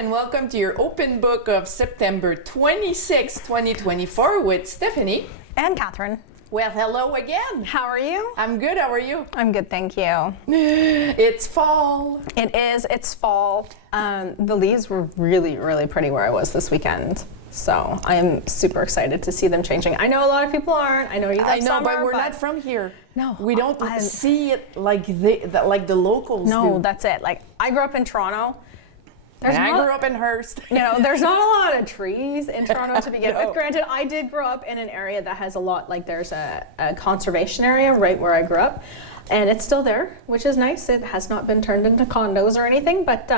and welcome to your open book of September 26, 2024 with Stephanie. And Catherine. Well, hello again. How are you? I'm good, how are you? I'm good, thank you. It's fall. It is, it's fall. The leaves were really, really pretty where I was this weekend. So I'm super excited to see them changing. I know a lot of people aren't. I know you have summer, but we're not from here. No. We don't see it like the locals do. No, that's it. Like, I grew up in Toronto. And I grew up in Hearst. You know, there's not a lot of trees in Toronto to begin with. Granted, I did grow up in an area that has a lot, like there's a conservation area right where I grew up. And it's still there, which is nice. It has not been turned into condos or anything, but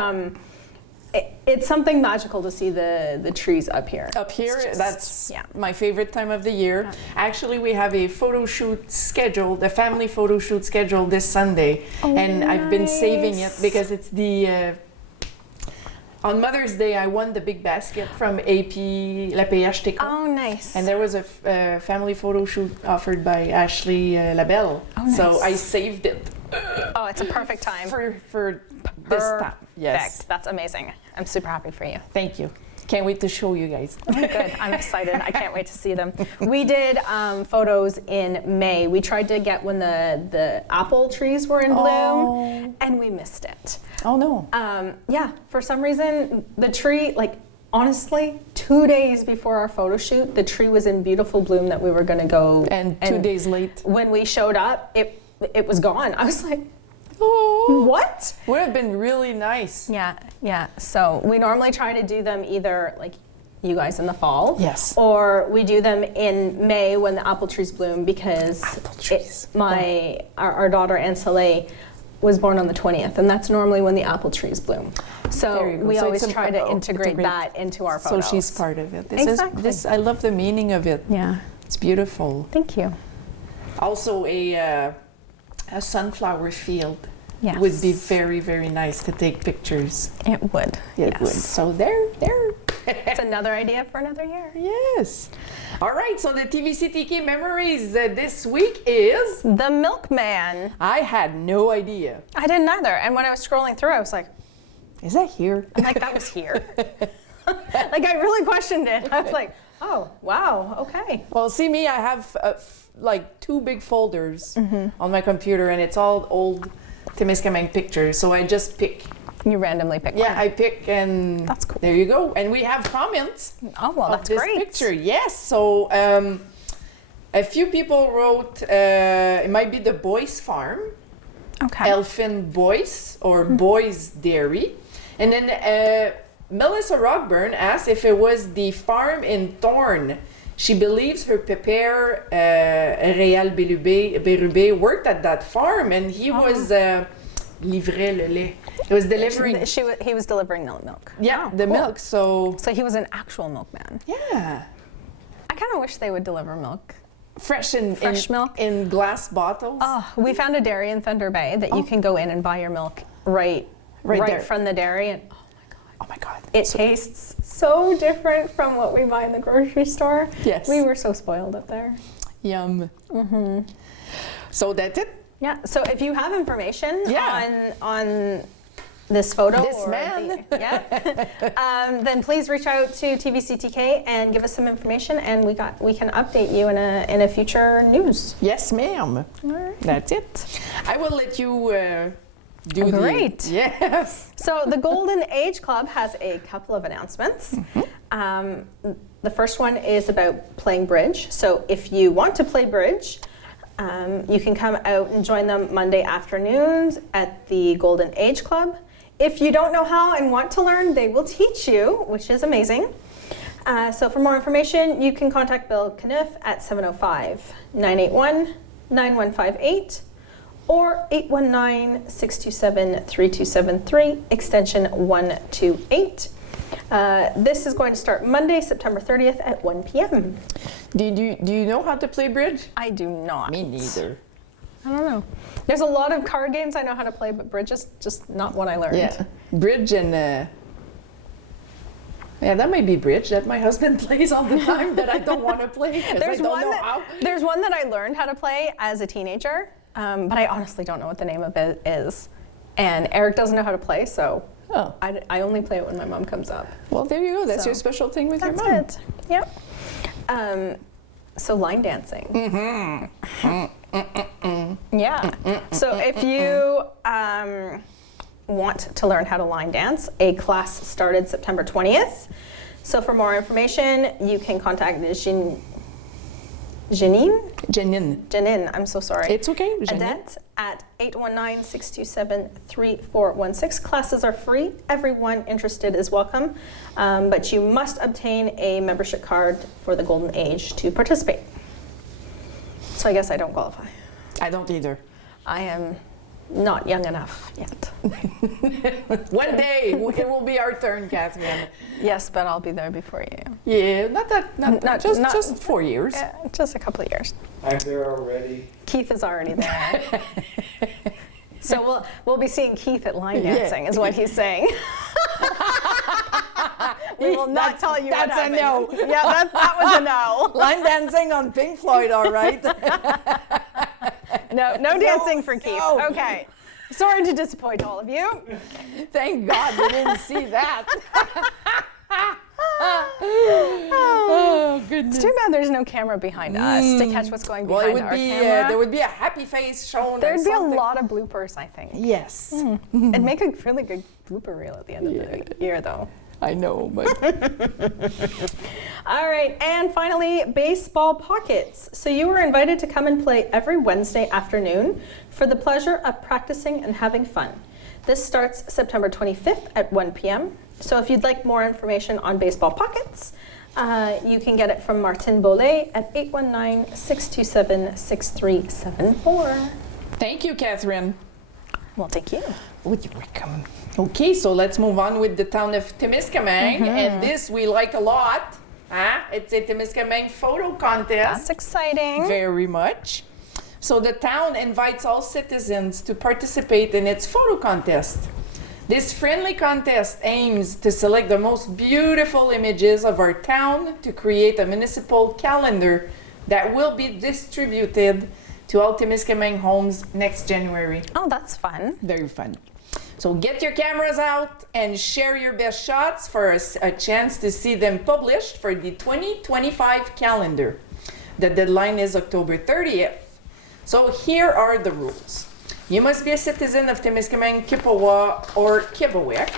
it's something magical to see the trees up here. Up here, that's my favorite time of the year. Yeah. Actually, we have a photo shoot scheduled, a family photo shoot scheduled this Sunday. Oh, and nice. I've been saving it because it's the... on Mother's Day, I won the big basket from AP La TVcTK. Oh, nice. And there was a family photo shoot offered by Ashley Labelle. Oh, nice. So I saved it. Oh, it's a perfect time. For this time. Yes. That's amazing. I'm super happy for you. Thank you. Can't wait to show you guys. Oh, good. I'm excited. I can't wait to see them. We did photos in May. We tried to get when the apple trees were in bloom, and we missed it. Oh, no. Yeah, for some reason, the tree, like, honestly, 2 days before our photo shoot, the tree was in beautiful bloom that we were going to go. And 2 days late. When we showed up, it was gone. I was like, oh, what? Would have been really nice. Yeah. So we normally try to do them either like you guys in the fall. Yes. Or we do them in May when the apple trees bloom because our daughter Anne Soleil was born on the 20th, and that's normally when the apple trees bloom. So we always try to integrate that into our photos. So she's part of it. Exactly. I love the meaning of it. Yeah. It's beautiful. Thank you. Also a sunflower field. Yes. Would be very, very nice to take pictures. It would. It would. So there. It's another idea for another year. Yes. All right, so the TVcTK memories this week is... The Milkman. I had no idea. I didn't either. And when I was scrolling through, I was like... Is that here? I'm like, that was here. Like, I really questioned it. I was like, oh, wow, okay. Well, see me, I have like 2 big folders on my computer, and it's all old Témiscaming pictures, so I just pick. You randomly pick one? Yeah, I pick, and that's cool. There you go. And we have comments. Oh, well, that's this great. Picture. Yes, so a few people wrote, it might be the Boyce Farm. Okay. Elfin Boyce, or Boyce Dairy. And then Melissa Rockburn asked if it was the farm in Thorne. She believes her pépère, Réal Bérubé, worked at that farm, and he was livrait le lait. He was delivering. He was delivering the milk. Yeah, the milk. So he was an actual milkman. Yeah. I kind of wish they would deliver milk. Fresh milk in glass bottles. Oh, we found a dairy in Thunder Bay that you can go in and buy your milk right there from the dairy, and oh my God. It tastes so different from what we buy in the grocery store. Yes. We were so spoiled up there. Yum. So that's it? Yeah. So if you have information on this photo then please reach out to TVcTK and give us some information, and we can update you in a future news. Yes, ma'am. All right. That's it. I will let you do Great. Yes. So the Golden Age Club has a couple of announcements. The first one is about playing bridge. So if you want to play bridge, you can come out and join them Monday afternoons at the Golden Age Club. If you don't know how and want to learn, they will teach you, which is amazing. So for more information, you can contact Bill Kniff at 705-981-9158 or 819-627-3273, extension 128. This is going to start Monday, September 30th at 1 p.m. Do you know how to play bridge? I do not. Me neither. I don't know. There's a lot of card games I know how to play, but bridge is just not what I learned. Yeah, bridge and that might be bridge that my husband plays all the time that I don't want to play because I don't know how. There's one that I learned how to play as a teenager, but I honestly don't know what the name of it is. And Eric doesn't know how to play, so Oh. I only play it when my mom comes up. Well, there you go. That's So, your special thing with your That's mom. it. Yep. So line dancing. Yeah. So if you want to learn how to line dance, a class started September 20th. So for more information, you can contact Janine, I'm so sorry. It's okay, Janine. Adet at 819-627-3416. Classes are free. Everyone interested is welcome, but you must obtain a membership card for the golden age to participate. So I guess I don't qualify. I don't either. I am not young enough yet. One day it will be our turn, Catherine. Yes, but I'll be there before you. Yeah, just 4 years. Just a couple of years. I'm there already. Keith is already there. So we'll be seeing Keith at line dancing, is what he's saying. We will not tell you what happened. That's a no. Yeah, that was a no. Line dancing on Pink Floyd, all right. No dancing for Keith. No. Okay. Sorry to disappoint all of you. Thank God we didn't see that. Oh, goodness. It's too bad there's no camera behind us to catch what's going Well, behind it would our be camera. there would be a happy face shown. There'd be a something. lot of bloopers, I think. Yes, It'd make a really good blooper reel at the end of the year, though. I know, but All right, and finally, baseball pockets. So you were invited to come and play every Wednesday afternoon for the pleasure of practicing and having fun. This starts September 25th at 1 p.m. So if you'd like more information on baseball pockets, you can get it from Martin Bollet at 819-627-6374. thank you, Catherine. Well, thank you. Oh, you're welcome. Okay, so let's move on with the town of Témiscaming, and this we like a lot. It's a Témiscaming photo contest. That's exciting. Very much. So the town invites all citizens to participate in its photo contest. This friendly contest aims to select the most beautiful images of our town to create a municipal calendar that will be distributed to all Témiscaming homes next January. Oh, that's fun. Very fun. So get your cameras out and share your best shots for a chance to see them published for the 2025 calendar. The deadline is October 30th. So here are the rules. You must be a citizen of Témiscaming, Kippawa, or Kibawek.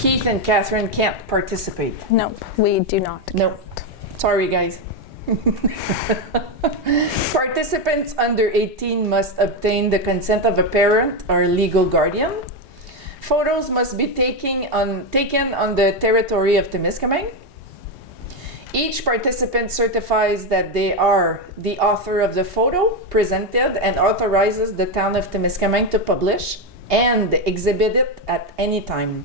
Keith and Catherine can't participate. Nope, we do not. Nope. Sorry, guys. Participants under 18 must obtain the consent of a parent or legal guardian. Photos must be taken on the territory of Témiscaming. Each participant certifies that they are the author of the photo presented and authorizes the town of Témiscaming to publish and exhibit it at any time.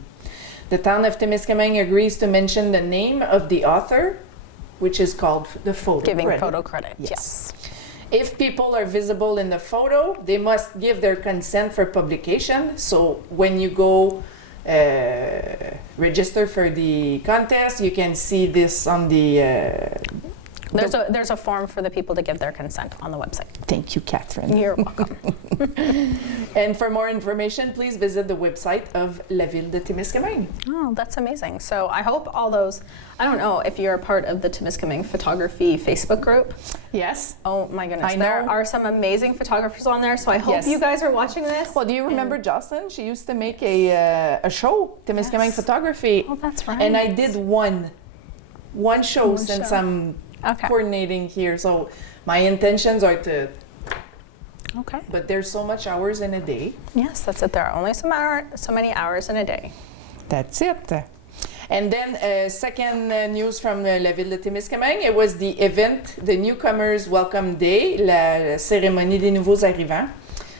The town of Témiscaming agrees to mention the name of the author, which is called the photo Giving credit. photo credit, Yes. If people are visible in the photo, they must give their consent for publication. So when you go register for the contest, you can see this on the... There's a form for the people to give their consent on the website. Thank you, Catherine. You're welcome. And for more information, please visit the website of La Ville de Témiscaming. Oh, that's amazing. So I hope all those, I don't know if you're a part of the Témiscaming photography Facebook group. Yes. Oh my goodness. I There know. are some amazing photographers on there. So I hope Yes. you guys are watching this. Well, do you remember Jocelyn? She used to make a show, Témiscaming Yes. Photography. Oh, that's right. And I did one show since show. I'm Okay. coordinating here. So my intentions are to, Okay. but there's so much hours in a day. Yes, that's it. There are only so many hours in a day. That's it. And then second news from La Ville de Témiscaming, it was the event, the Newcomers Welcome Day, la cérémonie des nouveaux arrivants.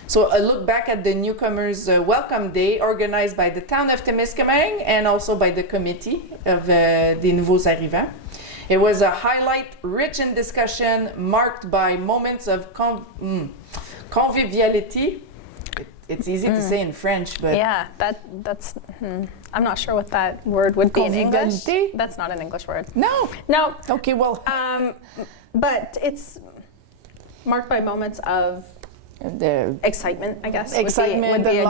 So a look back at the Newcomers Welcome Day organized by the town of Témiscaming and also by the committee of des nouveaux arrivants. It was a highlight rich in discussion marked by moments of conviviality. It's easy to say in French, but Yeah, that's. I'm not sure what that word would be in English. Convivialité? That's not an English word. no. No, Okay, well, but it's marked by moments of the excitement, I guess. excitement would be and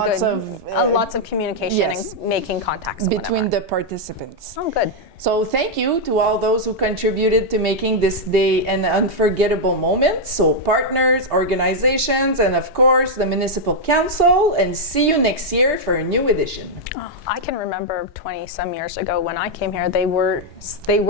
a lots of communication yes. and making contacts and between whatever. the participants. Oh, good. So thank you to all those who contributed to making this day an unforgettable moment. So partners, organizations, and of course the Municipal Council. And see you next year for a new edition. Oh, I can remember 20 some years ago when I came here, they were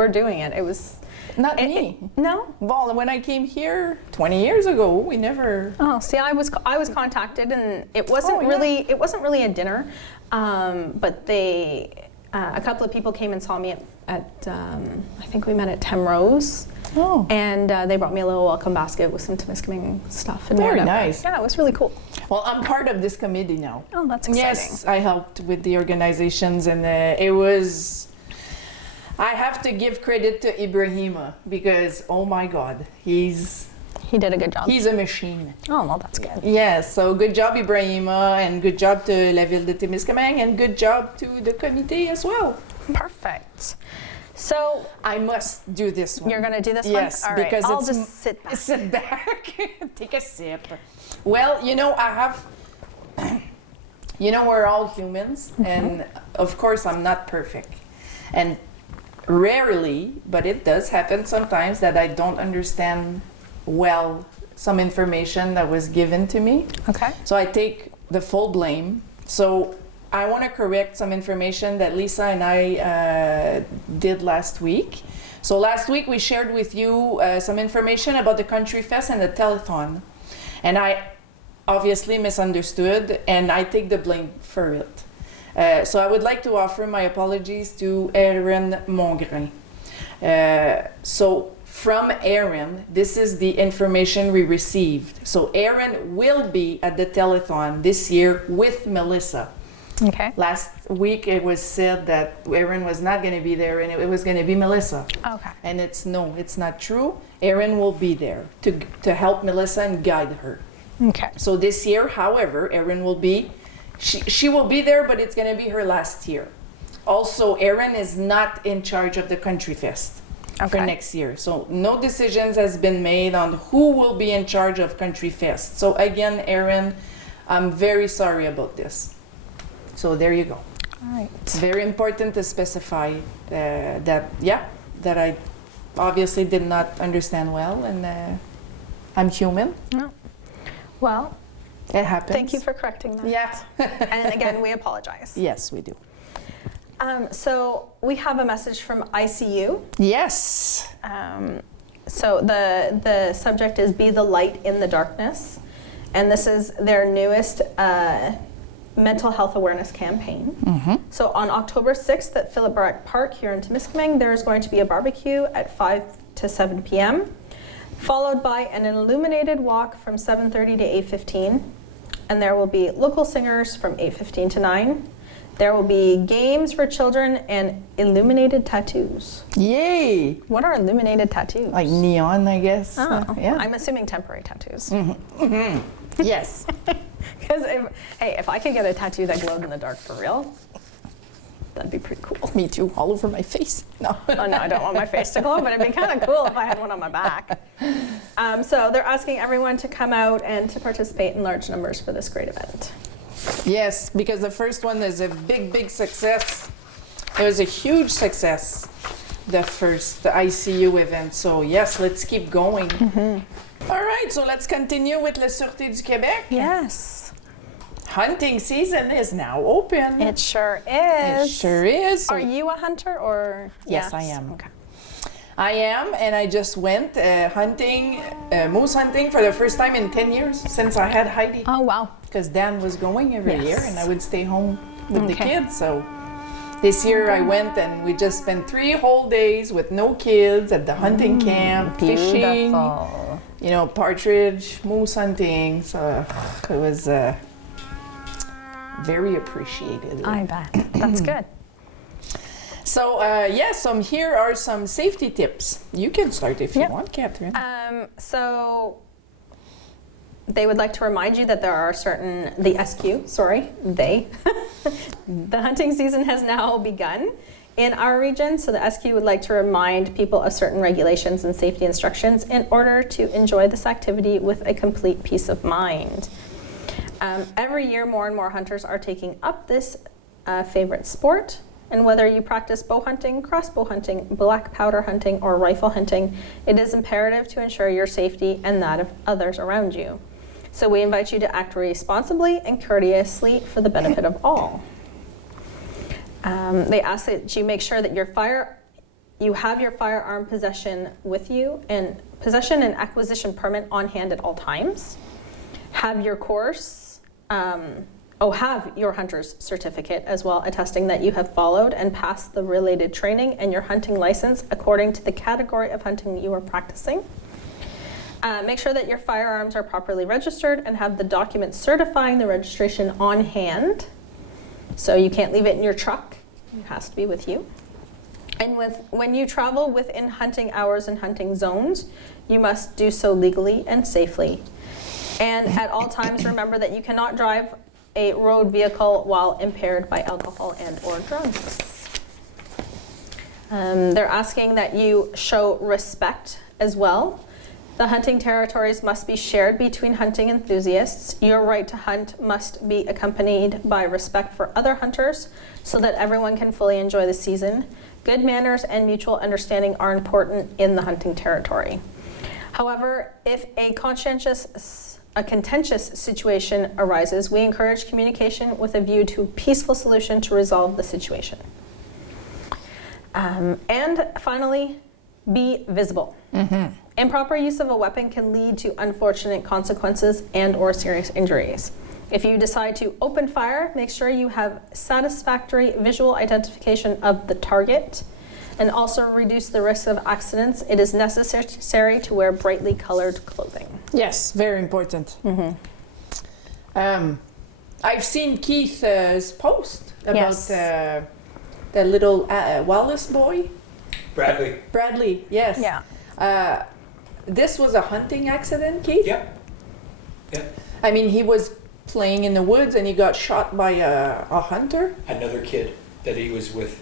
doing it. It was Not me. No. Well, when I came here 20 years ago, we never. Oh, see, I was contacted, and it wasn't really a dinner, but a couple of people came and saw me at I think we met at Temrose. Oh. And they brought me a little welcome basket with some Témiscaming stuff. And Very whatever. nice. Yeah, it was really cool. Well, I'm part of this committee now. Oh, that's exciting. Yes, I helped with the organizations, and it was. I have to give credit to Ibrahima because, oh my God, He did a good job. he's a machine. Oh, well, that's good. Yes, so good job Ibrahima, and good job to La Ville de Témiscaming, and good job to the committee as well. Perfect. So I must do this one. you're going to do this one? Yes, All right, because I'll it's just sit back. Sit back, take a sip. Well, we're all humans, and of course I'm not perfect. And rarely, but it does happen sometimes that I don't understand well some information that was given to me. Okay. So I take the full blame. So I want to correct some information that Lisa and I did last week. So last week we shared with you some information about the Country Fest and the telethon. And I obviously misunderstood, and I take the blame for it. So I would like to offer my apologies to Erin Mongrain. So from Erin, this is the information we received. So Erin will be at the telethon this year with Melissa. Okay. Last week it was said that Erin was not going to be there and it was going to be Melissa. Okay. And it's not true. Erin will be there to help Melissa and guide her. Okay. So this year, however, Erin will be, she will be there, but it's going to be her last year. Also, Erin is not in charge of the Country Fest for Okay. next year. So no decisions has been made on who will be in charge of Country Fest. So again, Erin, I'm very sorry about this. So there you go. All right. It's very important to specify that I obviously did not understand well, and I'm human. No. Well, It happens. thank you for correcting that. Yeah. And again, we apologize. Yes, we do. So we have a message from I.C.U. Yes. So the subject is "Be the Light in the Darkness," and this is their newest mental health awareness campaign. Mm-hmm. So on October 6th at Philip Barrack Park here in Témiscaming, there is going to be a barbecue at 5 to 7 p.m., followed by an illuminated walk from 7:30 to 8:15, and there will be local singers from 8:15 to 9. There will be games for children and illuminated tattoos. Yay! What are illuminated tattoos? Like neon, I guess. Oh, Yeah. I'm assuming temporary tattoos. Yes. Because if I could get a tattoo that glowed in the dark for real, that'd be pretty cool. Me too. All over my face. No. Oh no, I don't want my face to glow, but it'd be kind of cool if I had one on my back. So they're asking everyone to come out and to participate in large numbers for this great event. Yes, because the first one is a big success. It was a huge success, the first I.C.U. event. So yes, let's keep going. All right, so let's continue with la Sûreté du Québec. Yes, Hunting season is now open. it sure is. It sure is. So Are you a hunter or? Yes, I am. Okay. I am, and I just went hunting, moose hunting for the first time in 10 years since I had Heidi. Oh wow. Because Dan was going every Yes. year, and I would stay home with the Okay. kids. So this year I went, and we just spent 3 whole days with no kids at the hunting camp, fishing, Beautiful. partridge, moose hunting. So it was very appreciated. I bet. That's good. So here are some safety tips. You can start if you want, Catherine. So they would like to remind you that there are the hunting season has now begun in our region, so the SQ would like to remind people of certain regulations and safety instructions in order to enjoy this activity with a complete peace of mind. Every year, more and more hunters are taking up this favorite sport, and whether you practice bow hunting, crossbow hunting, black powder hunting, or rifle hunting, it is imperative to ensure your safety and that of others around you. So we invite you to act responsibly and courteously for the benefit of all. They ask that you make sure that you have your firearm possession with you, and possession and acquisition permit on hand at all times. Have your course, have your hunter's certificate as well, attesting that you have followed and passed the related training, and your hunting license according to the category of hunting you are practicing. Make sure that your firearms are properly registered and have the documents certifying the registration on hand. So you can't leave it in your truck. It has to be with you. And when you travel within hunting hours and hunting zones, you must do so legally and safely. And at all times, remember that you cannot drive a road vehicle while impaired by alcohol and/or drugs. They're asking that you show respect as well. The hunting territories must be shared between hunting enthusiasts. Your right to hunt must be accompanied by respect for other hunters so that everyone can fully enjoy the season. Good manners and mutual understanding are important in the hunting territory. However, if a contentious situation arises, we encourage communication with a view to a peaceful solution to resolve the situation. And finally, be visible. Mm-hmm. Improper use of a weapon can lead to unfortunate consequences and/or serious injuries. If you decide to open fire, make sure you have satisfactory visual identification of the target, and also reduce the risk of accidents. It is necessary to wear brightly colored clothing. Yes, very important. Mm-hmm. I've seen Keith's post about the little Wallace boy. Bradley, yes. Yeah. This was a hunting accident, Keith? Yep. I mean, he was playing in the woods and he got shot by a hunter? Another kid that he was with.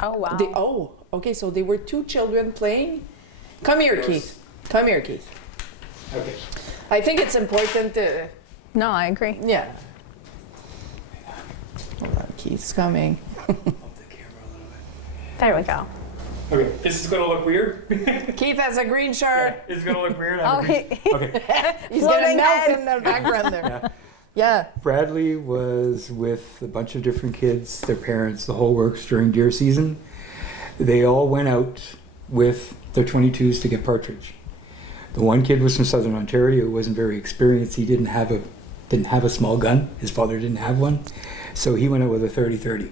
Oh, wow. Okay, so they were two children playing? Come here, Keith. Okay. I think it's important to... No, I agree. Yeah. Hold on, Keith's coming. Up the camera a little bit. There we go. Okay, this is gonna look weird. Keith has a green shirt. Yeah, it's gonna look weird. Okay. He's gonna Floating melt head. in the background there. Yeah. Yeah. Bradley was with a bunch of different kids, their parents, the whole works during deer season. They all went out with their 22s to get partridge. The one kid was from Southern Ontario, wasn't very experienced. He didn't have a small gun. His father didn't have one, so he went out with a 30-30,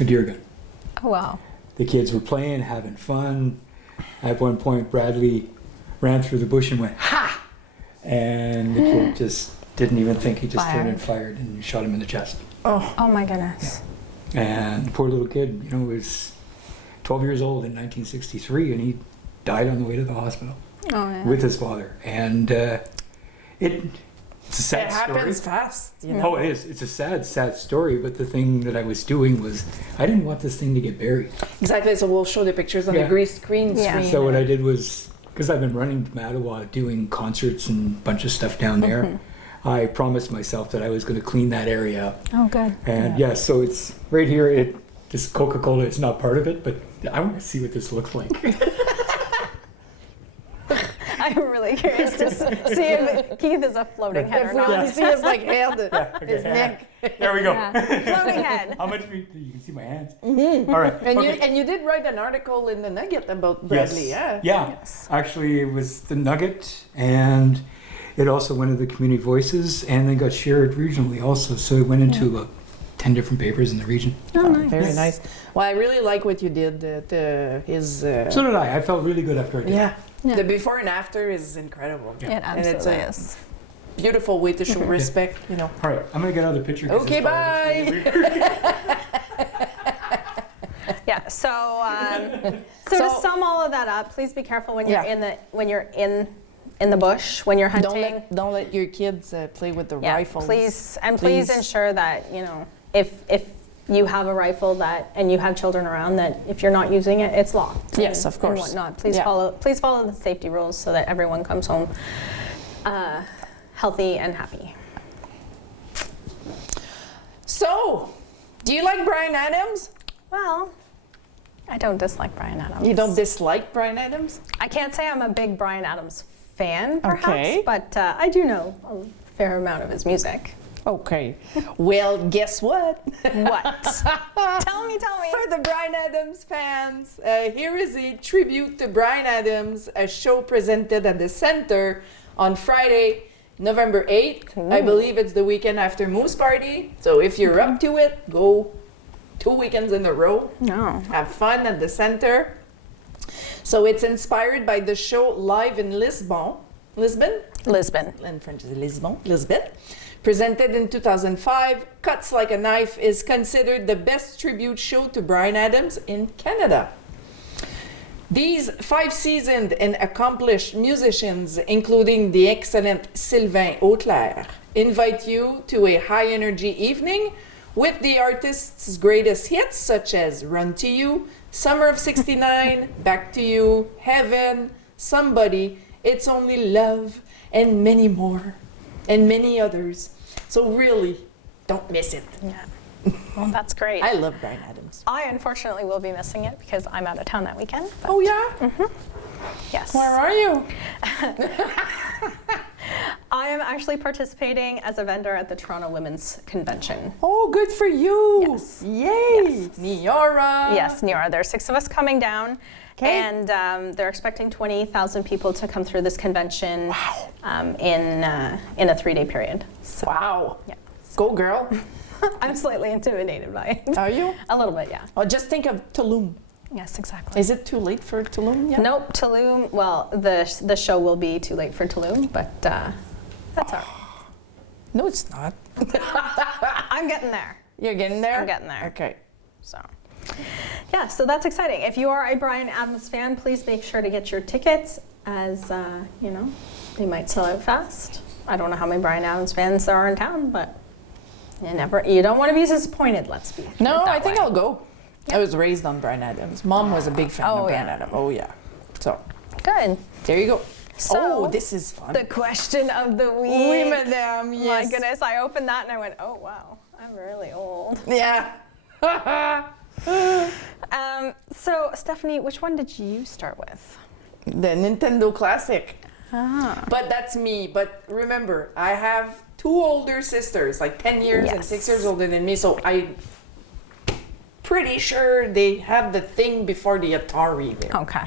a deer gun. Oh, wow. The kids were playing, having fun. At one point, Bradley ran through the bush and went, "Ha!" And the kid just didn't even think. He just turned and fired and shot him in the chest. Oh my goodness. Yeah. And the poor little kid, was 12 years old in 1963, and he died on the way to the hospital with his father. And it's a sad story. It happens fast, you know. Oh, it is. It's a sad, sad story. But the thing that I was doing was, I didn't want this thing to get buried. Exactly. So we'll show the pictures on the green screen. So what I did was, because I've been running Mattawa, doing concerts and a bunch of stuff down there, I promised myself that I was going to clean that area up. Oh, good. And so it's right here. This Coca-Cola is not part of it, but I want to see what this looks like. I'm really curious to see if Keith is a floating head or If we only not. see his hand, his neck. There we go. Floating head. How much you can see my hands? All right. And you did write an article in the Nugget about Bradley, Yeah. Actually, it was the Nugget, and it also went into the Community Voices, and then got shared regionally also. So it went into about 10 different papers in the region. Oh, nice. Very nice. Well, I really like what you did. So did I. I felt really good after I did. Yeah. The before and after is incredible. It absolutely is. Beautiful way to show respect, All right, I'm gonna get another picture. Okay, bye. Yeah. So to sum all of that up, please be careful when you're in the bush when you're hunting. Don't let your kids play with the rifles. Please ensure that if you have a rifle and you have children around, that if you're not using it, it's locked. Yes, and, of course. And whatnot. Please Yeah. follow the safety rules so that everyone comes home healthy and happy. So, do you like Bryan Adams? Well, I don't dislike Bryan Adams. You don't dislike Bryan Adams? I can't say I'm a big Bryan Adams fan, perhaps, Okay. but I do know a fair amount of his music. Okay. Well, guess what? What? Tell me. For the Bryan Adams fans, here is a tribute to Bryan Adams, a show presented at the Center on Friday, November 8th. I believe it's the weekend after Moose Party. So if you're up to it, go 2 weekends in a row. No. Have fun at the Center. So it's inspired by the show live in Lisbon. Lisbon. In French is Lisbon. Presented in 2005, Cuts Like a Knife is considered the best tribute show to Bryan Adams in Canada. These 5 seasoned and accomplished musicians, including the excellent Sylvain Auclair, invite you to a high-energy evening with the artist's greatest hits such as Run to You, Summer of '69, Back to You, Heaven, Somebody, It's Only Love, and many more, and many others. So really, don't miss it. Yeah. Well, that's great. I love Bryan Adams. I unfortunately will be missing it because I'm out of town that weekend. But Oh yeah? yes. Where are you? I am actually participating as a vendor at the Toronto Women's Convention. Oh, good for you. Yes. Yay. Yes. Niora. Yes, Niora. There are 6 of us coming down. Okay. And they're expecting 20,000 people to come through this convention in a 3-day period. So, Wow. yeah. Go girl. I'm slightly intimidated by it. Are you? A little bit, yeah. Oh, just think of Tulum. Yes, exactly. Is it too late for Tulum yet? Nope, Tulum. Well, the show will be too late for Tulum, but that's all right. No, it's not. I'm getting there. You're getting there? I'm getting there. Okay. So, yeah, so that's exciting. If you are a Bryan Adams fan, please make sure to get your tickets, as you know, they might sell out fast. I don't know how many Bryan Adams fans there are in town, but you don't want to be disappointed. Let's be. No, I think I'll go. I was raised on Bryan Adams. Mom was a big fan Oh, of Bryan yeah. Adams. Oh yeah. So Good. there you go. So, oh, this is fun. The question of the week. Oui, madame. Yes. My goodness, I opened that and I went, oh wow, I'm really old. Yeah. So Stephanie, which one did you start with? The Nintendo Classic. Ah. But that's me. But remember, I have 2 older sisters, like 10 years and Yes. 6 years older than me. So I'm pretty sure they had the thing before the Atari there. Okay.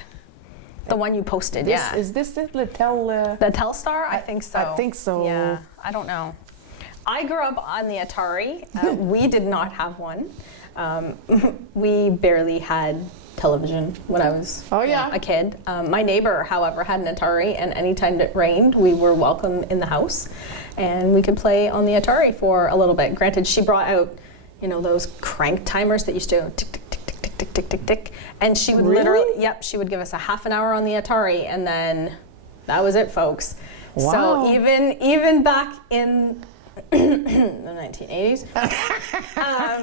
The one you posted, This, yeah. Is this it? Littell? The Telstar? I think so. I think so. Yeah, I don't know. I grew up on the Atari. We did not have one. We barely had television when I was a kid. My neighbor, however, had an Atari, and anytime it rained, we were welcome in the house, and we could play on the Atari for a little bit. Granted, she brought out, those crank timers that used to go tick, tick, tick, tick, tick, tick, tick, tick, tick, and she would literally, she would give us a half an hour on the Atari, and then that was it, folks. Wow. So even back in the 1980s,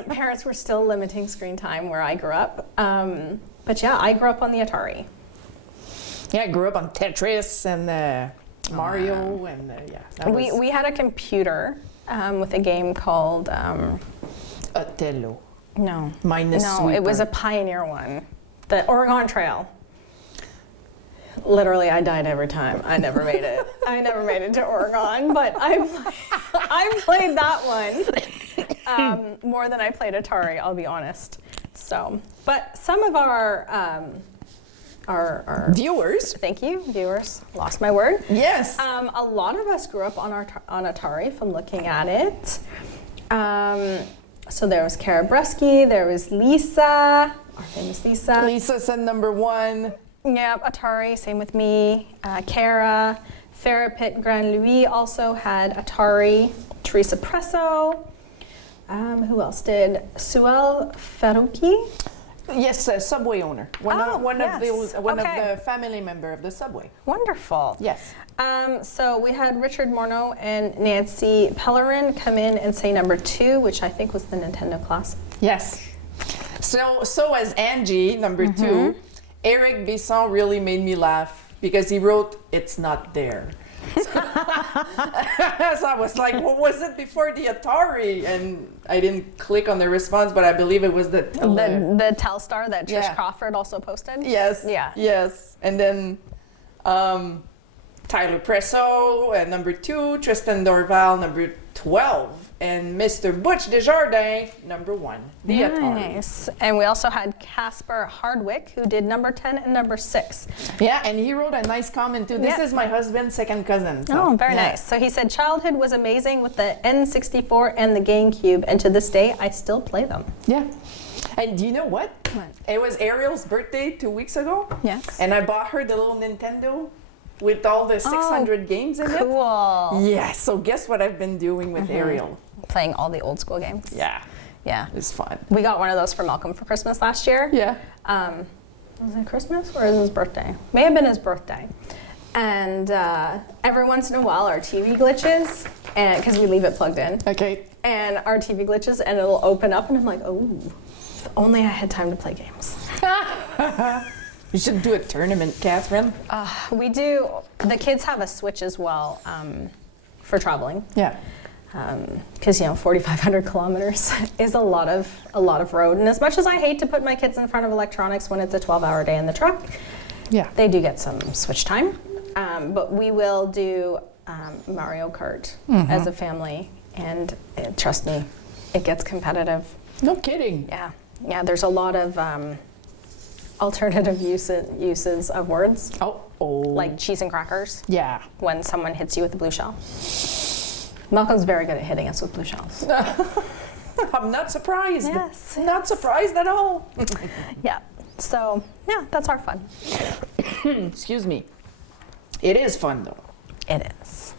parents were still limiting screen time where I grew up. But yeah, I grew up on the Atari. Yeah, I grew up on Tetris and Mario and We had a computer with a game called Othello. no, Minus no, it was a Pioneer one, the Oregon Trail. Literally, I died every time. I never made it. I never made it to Oregon, but I played that one more than I played Atari. I'll be honest. So, but some of our viewers. Thank you, viewers. Lost my word. Yes. A lot of us grew up on Atari. If I'm looking at it, so there was Kara Bresky, there was Lisa, our famous Lisa. Lisa said number 1. Yeah, Atari, same with me. Kara, Farah Pitt Grand Louis also had Atari. Teresa Presso. Who else did? Suel Farouki. Yes, a Subway owner. One of Okay. the family member of the Subway. Wonderful. Yes. So we had Richard Morneau and Nancy Pellerin come in and say number 2, which I think was the Nintendo Classic. Yes. So as Angie, number 2, Eric Besson really made me laugh because he wrote, "It's not there." So I was like, what was it before the Atari? And I didn't click on the response, but I believe it was the Telstar that Trish Yeah. Crawford also posted. Yes. Yeah. Yes. And then Tyler Presso at number 2, Tristan Dorval number 12, and Mr. Butch Desjardins number 1. The Atari. Nice. And we also had Casper Hardwick, who did number 10 and number 6. Yeah, and he wrote a nice comment too. This Yeah. is my husband's second cousin. So, Oh, very yeah. nice. So he said, childhood was amazing with the N64 and the GameCube, and to this day, I still play them. Yeah. And do you know what? What? It was Ariel's birthday 2 weeks ago. Yes. And I bought her the little Nintendo with all the 600 games in it. Cool. Yeah, so guess what I've been doing with Ariel? Playing all the old school games. Yeah, Yeah. it's fun. We got one of those for Malcolm for Christmas last year. Yeah. Was it Christmas or is it his birthday? May have been his birthday. And every once in a while, our TV glitches, and because we leave it plugged in, Okay. and our TV glitches, and it'll open up, and I'm like, oh, if only I had time to play games. We should do a tournament, Catherine. We do. The kids have a Switch as well for traveling. Yeah. Because 4,500 kilometers is a lot of road, and as much as I hate to put my kids in front of electronics when it's a 12-hour day in the truck, Yeah. they do get some Switch time. But we will do Mario Kart as a family, and trust me, it gets competitive. No kidding. Yeah. There's a lot of alternative uses of words, Oh. like cheese and crackers. Yeah. When someone hits you with a blue shell. Malcolm's very good at hitting us with blue shells. I'm not surprised. Yes. Not surprised at all. Yeah. So, yeah, that's our fun. Excuse me. It is fun though. It is.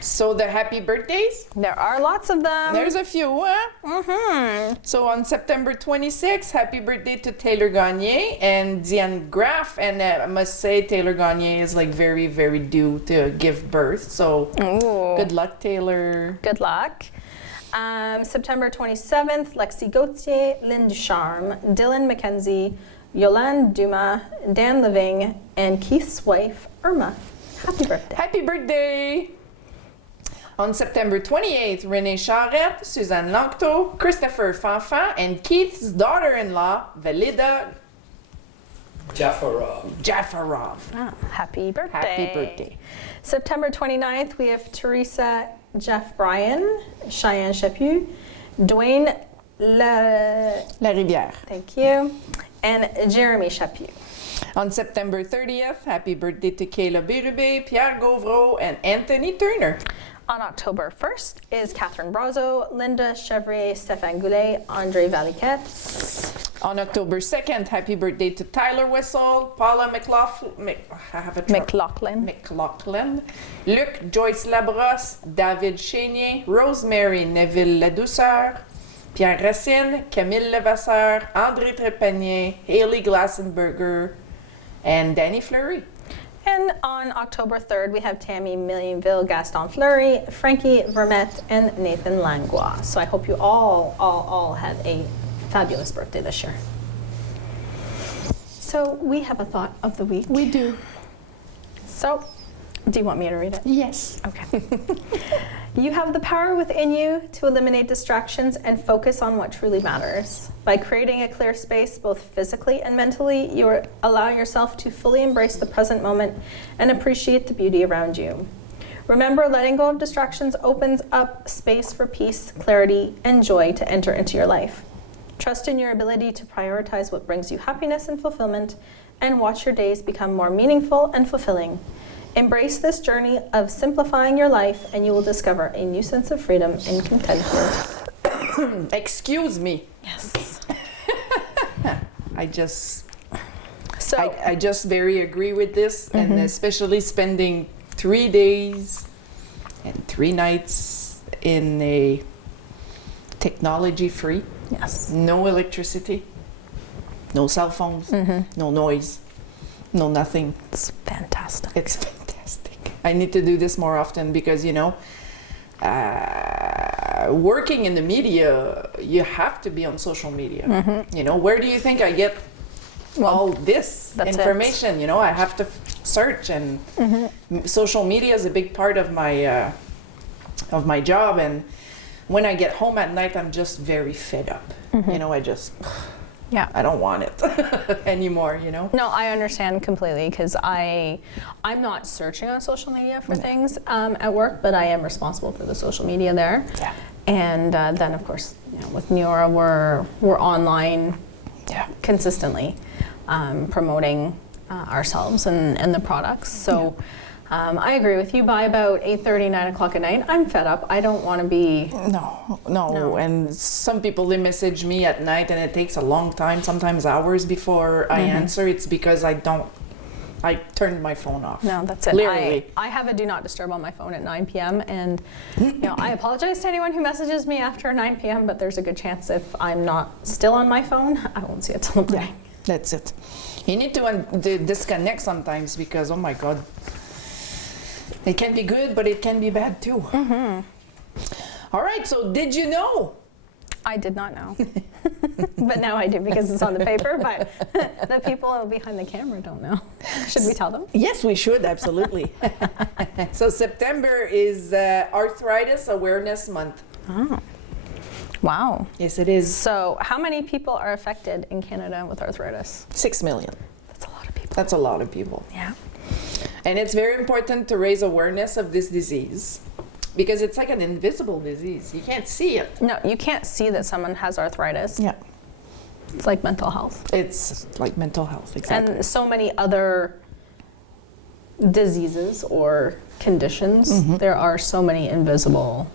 So the happy birthdays? There are lots of them. There's a few, huh? So on September 26th, happy birthday to Taylor Gagné and Diane Graff. And I must say, Taylor Gagné is like very, very due to give birth. So good luck, Taylor. Good luck. September 27th, Lexi Gauthier, Lynn Ducharme, Dylan McKenzie, Yolande Dumas, Dan Living, and Keith's wife, Irma. Happy birthday. Happy birthday! On September 28th, Renee Charette, Suzanne Lanctot, Christopher Fanfan, and Keith's daughter-in-law, Valida Jafarov. Happy birthday. Happy birthday. September 29th, we have Teresa Jeff Bryan, Cheyenne Chaput, Dwayne La Rivière. thank you, and Jeremy Chaput. On September 30th, happy birthday to Kayla Bérubé, Pierre Gauvreau, and Anthony Turner. On October 1st is Catherine Brazo, Linda Chevrier, Stéphane Goulet, Andre Valiquette. On October 2nd, happy birthday to Tyler Wessel, Paula McLaughlin, Luc Joyce Labrosse, David Chénier, Rosemary Neville Ladouceur, Pierre Racine, Camille Levasseur, André Trépanier, Haley Glassenberger, and Danny Fleury. And on October 3rd, we have Tammy Millionville, Gaston Fleury, Frankie Vermette, and Nathan Langlois. So I hope you all had a fabulous birthday this year. So we have a thought of the week. We do. So, do you want me to read it? Yes. Okay. You have the power within you to eliminate distractions and focus on what truly matters. By creating a clear space, both physically and mentally, you allow yourself to fully embrace the present moment and appreciate the beauty around you. Remember, letting go of distractions opens up space for peace, clarity, and joy to enter into your life. Trust in your ability to prioritize what brings you happiness and fulfillment, and watch your days become more meaningful and fulfilling. Embrace this journey of simplifying your life, and you will discover a new sense of freedom and contentment. Excuse me. Yes. I just So, I just very agree with this, and especially spending 3 days and 3 nights in a technology-free, yes. no electricity, no cell phones, no noise, no nothing. It's fantastic. It's fantastic. I need to do this more often because, working in the media, you have to be on social media. You know, where do you think I get all this that's information? You know, I have to search, and social media is a big part of my job. And when I get home at night, I'm just very fed up. You know, I don't want it anymore, you know? No, I understand completely, because I'm not searching on social media for things at work, but I am responsible for the social media there. Yeah. And then, of course, you know, with Neora, we're online consistently promoting ourselves and the products. So I agree with you. By about 8:30, 9 o'clock at night, I'm fed up. I don't want to be... No. And some people, they message me at night and it takes a long time, sometimes hours before I answer. It's because I turned my phone off. No, that's it. Literally. I have a do not disturb on my phone at 9 p.m. And you know, I apologize to anyone who messages me after 9 p.m., but there's a good chance if I'm not still on my phone, I won't see it till the morning. That's it. You need to disconnect sometimes, because, oh my God, it can be good, but it can be bad too. All right, so did you know? I did not know. But now I do, because it's on the paper, but the people behind the camera don't know. Should we tell them? Yes, we should, absolutely. So September is Arthritis Awareness Month. Oh. Wow. Yes, it is. So how many people are affected in Canada with arthritis? 6 million. That's a lot of people. That's a lot of people. Yeah. And it's very important to raise awareness of this disease, because it's like an invisible disease. You can't see it. No, you can't see that someone has arthritis. Yeah. It's like mental health. It's like mental health, exactly. And so many other diseases or conditions, there are so many invisible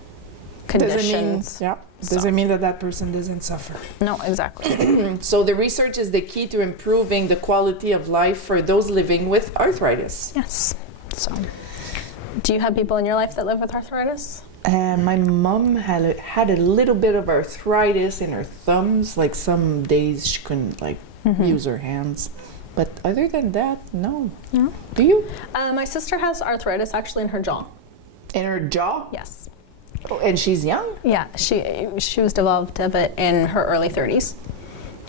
conditions. Doesn't mean that person doesn't suffer. No, exactly. So the research is the key to improving the quality of life for those living with arthritis. Yes. So, do you have people in your life that live with arthritis? My mom had a little bit of arthritis in her thumbs. Like some days she couldn't use her hands. But other than that, no. No. Do you? My sister has arthritis actually in her jaw. In her jaw? Yes. Oh, and she's young? Yeah, she was developed of it in her early 30s.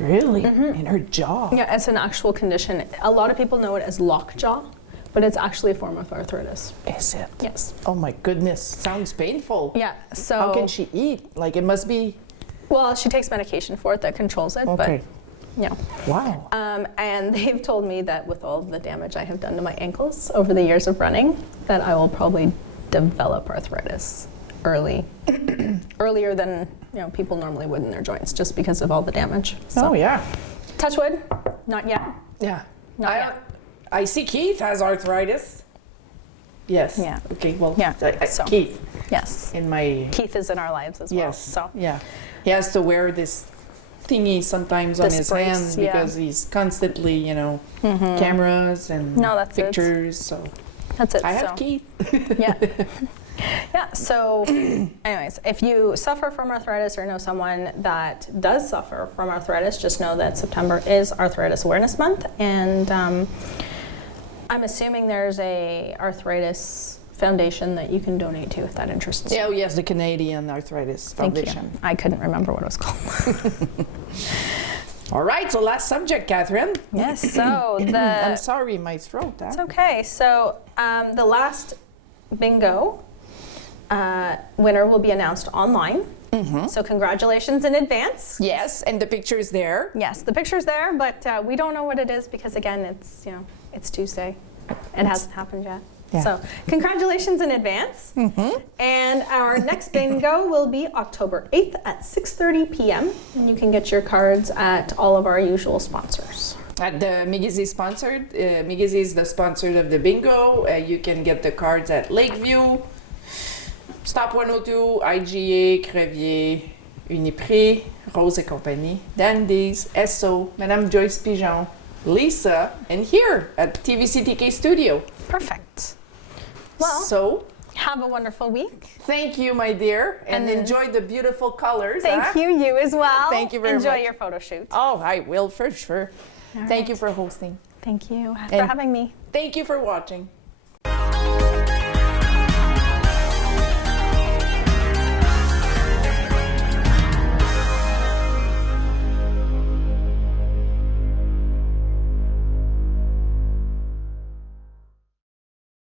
Really? In her jaw? Yeah, it's an actual condition. A lot of people know it as lockjaw, but it's actually a form of arthritis. Is it? Yes. Oh my goodness. Sounds painful. Yeah, so... How can she eat? Like, it must be... Well, she takes medication for it that controls it, Okay. but... Yeah. Wow. And they've told me that with all the damage I have done to my ankles over the years of running, that I will probably develop arthritis earlier than people normally would in their joints, just because of all the damage. So, Oh, yeah. touch wood, not yet. Yeah. Not yet. I see Keith has arthritis. Yes. Yeah. Okay, well, Yeah, so- Keith Yes. in my... Keith is in our lives as well. Yes. So Yeah. He has to wear this thingy sometimes on This his brace, hands yeah. because he's constantly, cameras and No, that's it. pictures. So that's it. I have so. Keith. Yeah. Yeah, so anyways, if you suffer from arthritis or know someone that does suffer from arthritis, just know that September is Arthritis Awareness Month, and I'm assuming there's a arthritis foundation that you can donate to if that interests you. Oh, yes, the Canadian Arthritis Foundation. Thank you. I couldn't remember what it was called. All right, so last subject, Catherine. Yes, so I'm sorry, my throat. It's okay. So the last bingo winner will be announced online. So congratulations in advance. Yes, and the picture's there. Yes, the picture's there, but we don't know what it is because again, it's Tuesday. It hasn't happened yet. Yeah. So congratulations in advance. And our next bingo will be October 8th at 6:30 p.m. And you can get your cards at all of our usual sponsors. At the Migizi sponsored, Migizi is the sponsor of the bingo. You can get the cards at Lakeview, Stop 102, IGA, Crevier, Uniprix, Rose et Compagnie, Dandies, Esso, Madame Joyce Pigeon, Lisa, and here at tvcTK Studio. Perfect. Well, So, have a wonderful week. thank you, my dear, and And- enjoy the beautiful colors. Thank you as well. Thank you very Enjoy much. your photo shoot. Oh, I will for sure. All Thank right. you for hosting. Thank you for And- having me. Thank you for watching.